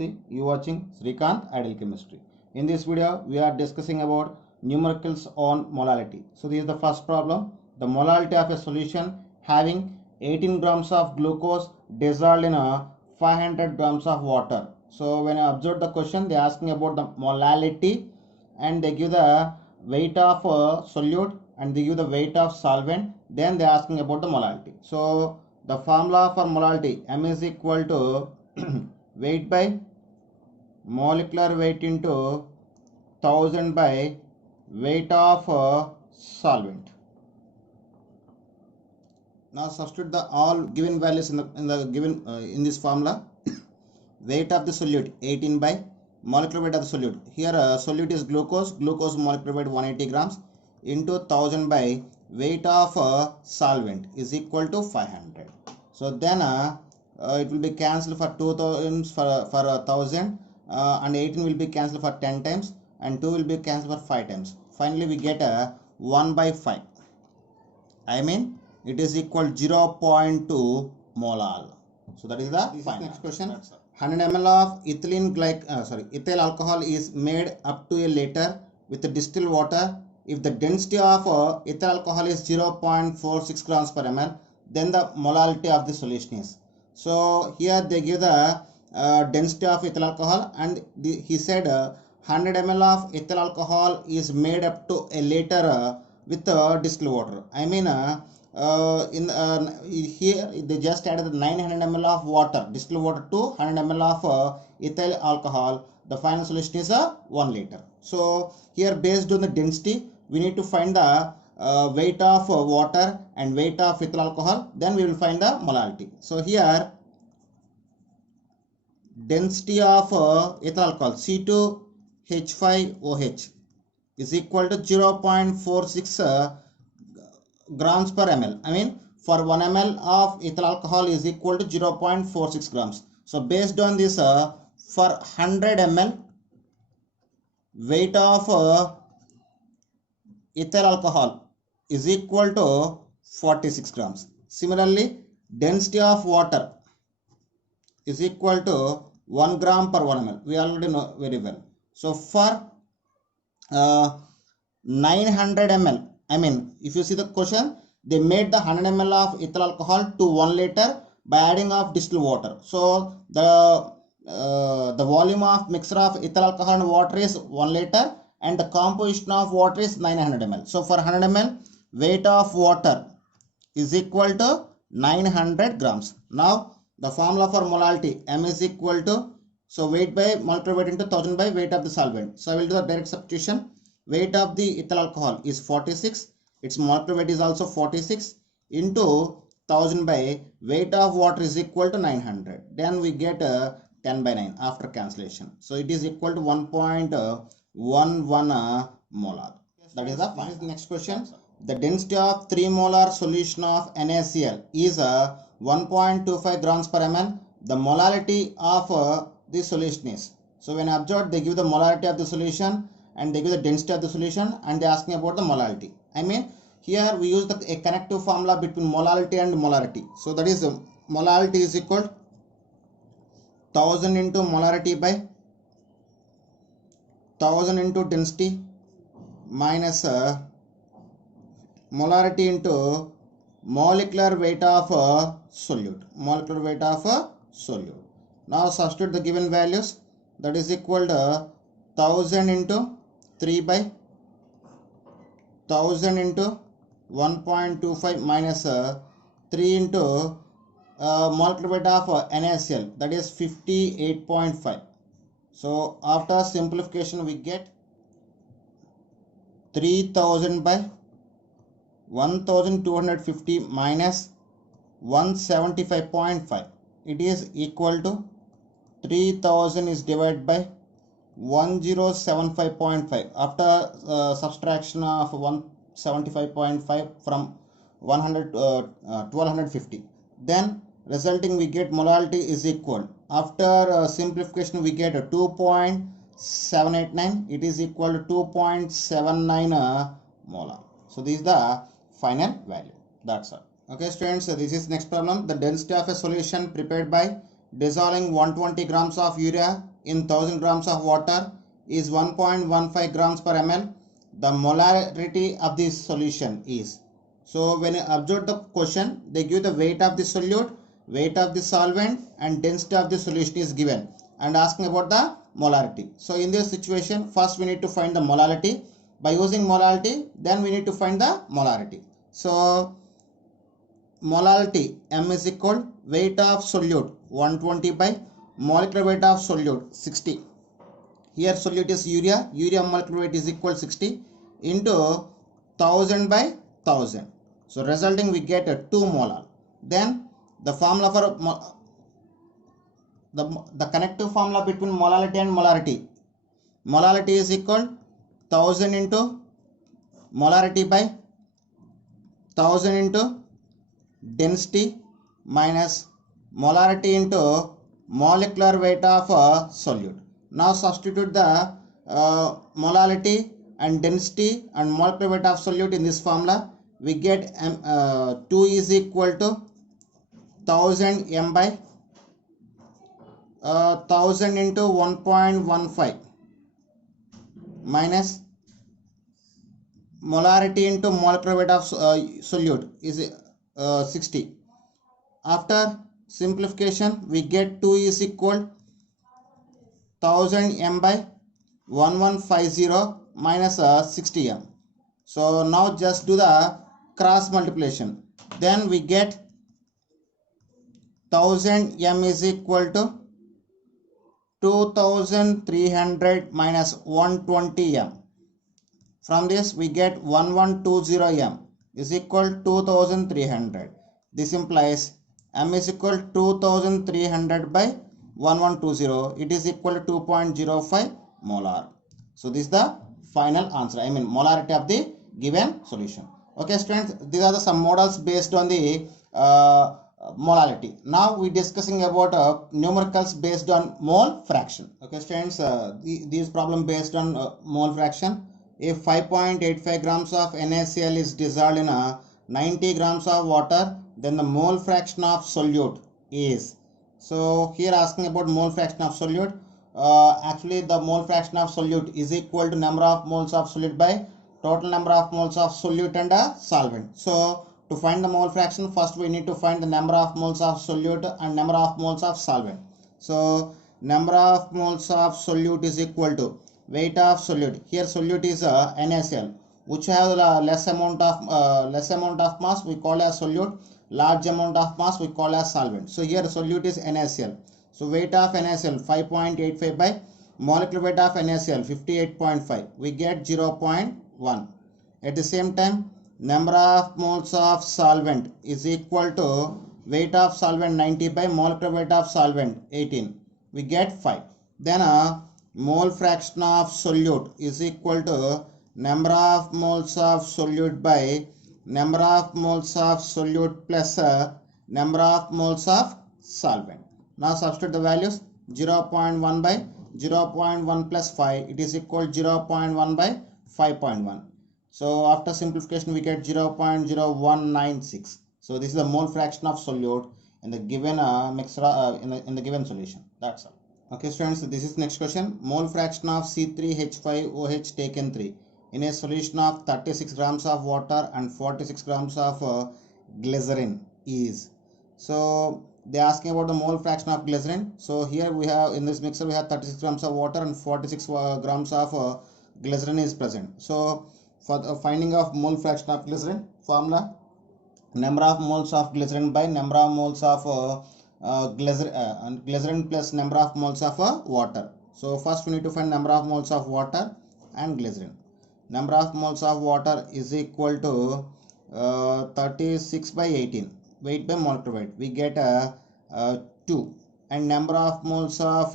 Bharati. You watching Srikanth Ideal Chemistry. In this video, we are discussing about numericals on molality. So this is the first problem. The molality of a solution having 18 grams of glucose dissolved in a 500 grams of water. So when I observe the question, they are asking about the molality and they give the weight of solute and they give the weight of solvent. Then they are asking about the molality. So the formula for molality, M is equal to weight by molecular weight into 1000 by weight of solvent. Now substitute the all given values in this formula. Weight of the solute 18 by molecular weight of the solute. Here solute is glucose. Glucose molecular weight 180 grams into 1000 by weight of solvent is equal to 500. So then it will be cancelled for 2000 for 1000 and 18 will be cancelled for 10 times and 2 will be cancelled for 5 times. Finally we get a 1 by 5. I mean it is equal 0.2 molal. So that is the final. Next question. 100 ml of ethyl alcohol is made up to a liter with the distilled water. If the density of ethyl alcohol is 0.46 grams per ml, then the molality of the solution is. So here they give the density of ethyl alcohol and he said 100 ml of ethyl alcohol is made up to a liter with distilled water. I mean here they just added 900 ml of water, distilled water to 100 ml of ethyl alcohol. The final solution is 1 liter. So here based on the density we need to find the weight of water and weight of ethyl alcohol, then we will find the molality. So here density of ethyl alcohol C2H5OH is equal to 0.46 grams per ml. I mean for 1 ml of ethyl alcohol is equal to 0.46 grams. So based on this for 100 ml weight of ethyl alcohol is equal to 46 grams. Similarly density of water is equal to 1 gram per 1 ml. We already know very well. So for 900 ml, I mean if you see the question, they made the 100 ml of ethyl alcohol to 1 liter by adding of distilled water. So the volume of mixture of ethyl alcohol and water is 1 liter and the composition of water is 900 ml. So for 100 ml weight of water is equal to 900 grams. Now the formula for molality, M is equal to, so weight by molecular weight into 1000 by weight of the solvent. So I will do the direct substitution. Weight of the ethyl alcohol is 46, its molecular weight is also 46 into 1000 by weight of water is equal to 900. Then we get 10 by 9 after cancellation. So it is equal to 1.11 molar. That is the final. Next question. The density of 3 molar solution of NaCl is 1.25 grams per ml. The molality of the solution is. So when observed, they give the molality of the solution and they give the density of the solution and they are asking about the molality. I mean here we use a connective formula between molality and molarity. So that is molality is equal to 1000 into molarity by 1000 into density minus molarity into molecular weight of solute. Molecular weight of solute. Now substitute the given values. That is equal to 1000 into 3 by 1000 into 1.25 minus 3 into molecular weight of NaCl, that is 58.5. So after simplification we get 3000 by 1250 minus 175.5. It is equal to 3000 is divided by 1075.5 after subtraction of 175.5 from 1250. Then resulting we get molality is equal. After simplification we get 2.789. It is equal to 2.79 molar. So this is the final value. That's all. Okay students, so this is next problem. The density of a solution prepared by dissolving 120 grams of urea in 1000 grams of water is 1.15 grams per ml. The molarity of this solution is. So when you observe the question, they give the weight of the solute, weight of the solvent, and density of the solution is given and asking about the molarity. So in this situation, first we need to find the molarity. By using molarity, then we need to find the molarity. So molarity M is equal weight of solute 120 by molecular weight of solute 60. Here solute is urea. Urea molecular weight is equal 60 into 1000 by 1000. So resulting we get a 2 molar. Then the formula for the connective formula between molality and molarity. Molality is equal 1000 into molarity by 1000 into density minus molarity into molecular weight of a solute. Now substitute the molality and density and molecular weight of solute in this formula. We get 2 is equal to 1000 m by 1000 into 1.15 minus molarity into molecular weight of solute is 60. After simplification, we get 2 is equal 1000 m by 1150 minus 60 m. So now just do the cross multiplication. Then we get 1000 m is equal to 2300 minus 120 m. From this we get 1120 m is equal 2300. This implies m is equal 2300 by 1120. It is equal to 2.05 molar. So this is the final answer. I mean molarity of the given solution. Okay students, these are the some models based on the molality. Now we discussing about numericals based on mole fraction. Okay students, these problem based on mole fraction. If 5.85 grams of NaCl is dissolved in 90 grams of water, then the mole fraction of solute is. So here asking about mole fraction of solute. Actually the mole fraction of solute is equal to number of moles of solute by total number of moles of solute and solvent. So to find the mole fraction, first we need to find the number of moles of solute and number of moles of solvent. So number of moles of solute is equal to weight of solute. Here solute is NaCl, which have less amount of mass we call as solute, large amount of mass we call as solvent. So here solute is NaCl. So weight of NaCl 5.85 by molecular weight of NaCl 58.5. We get 0.1. At the same time, number of moles of solvent is equal to weight of solvent 90 by molecular weight of solvent 18. We get 5. Then mole fraction of solute is equal to number of moles of solute by number of moles of solute plus number of moles of solvent. Now substitute the values. 0.1 by 0.1 plus 5, it is equal to 0.1 by 5.1. So after simplification we get 0.0196. So this is the mole fraction of solute in the given mixture in the given solution. That's all. Okay students, this is next question. Mole fraction of C3H5OH taken 3 in a solution of 36 grams of water and 46 grams of glycerin is. So they are asking about the mole fraction of glycerin. So here we have in this mixture we have 36 grams of water and 46 grams of glycerin is present. So for the finding of mole fraction of glycerin, formula number of moles of glycerin by number of moles of glycerin plus number of moles of water. So first we need to find number of moles of water and glycerin. Number of moles of water is equal to 36 by 18. Weight by molecular weight. We get 2. And number of moles of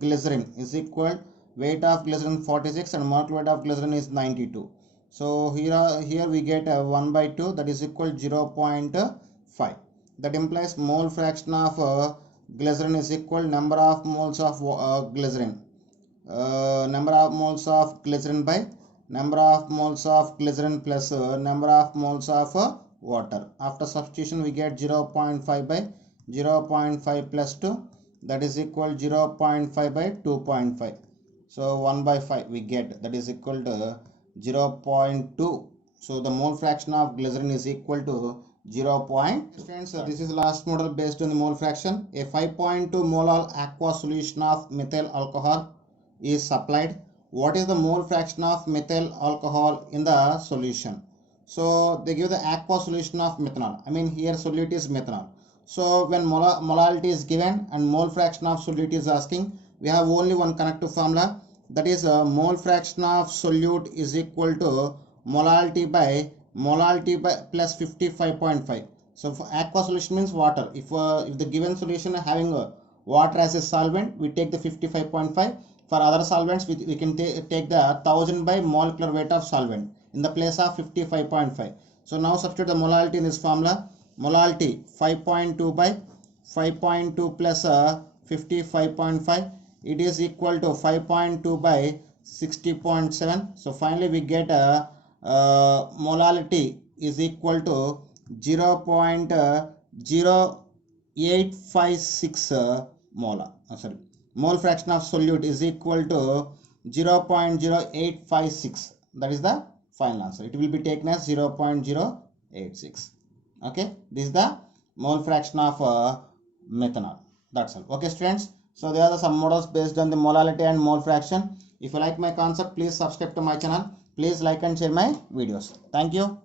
glycerin is equal weight of glycerin 46 and molecular weight of glycerin is 92. So here we get 1 by 2, that is equal 0.5. That implies mole fraction of glycerin is equal number of moles of glycerin. Number of moles of glycerin by number of moles of glycerin plus number of moles of water. After substitution we get 0.5 by 0.5 plus 2, that is equal 0.5 by 2.5. So 1 by 5 we get, that is equal to 0.2. So the mole fraction of glycerin is equal to 0.2. Friends, this is the last model based on the mole fraction. A 5.2 molar aqua solution of methyl alcohol is supplied. What is the mole fraction of methyl alcohol in the solution? So they give the aqua solution of methanol. I mean here solute is methanol. So when molality is given and mole fraction of solute is asking, we have only one connective formula, that is mole fraction of solute is equal to molality by plus 55.5. So for aqua solution means water. If the given solution having water as a solvent, we take the 55.5. For other solvents, we can take the 1000 by molecular weight of solvent in the place of 55.5. So now substitute the molality in this formula. Molality 5.2 by 5.2 plus 55.5. It is equal to 5.2 by 60.7. So finally we get molality is equal to 0.0856 molar. Mole fraction of solute is equal to 0.0856. That is the final answer. It will be taken as 0.086. Okay, this is the mole fraction of methanol. That's all. Okay, students. So there are some models based on the molality and mole fraction. If you like my concept, please subscribe to my channel. Please like and share my videos. Thank you.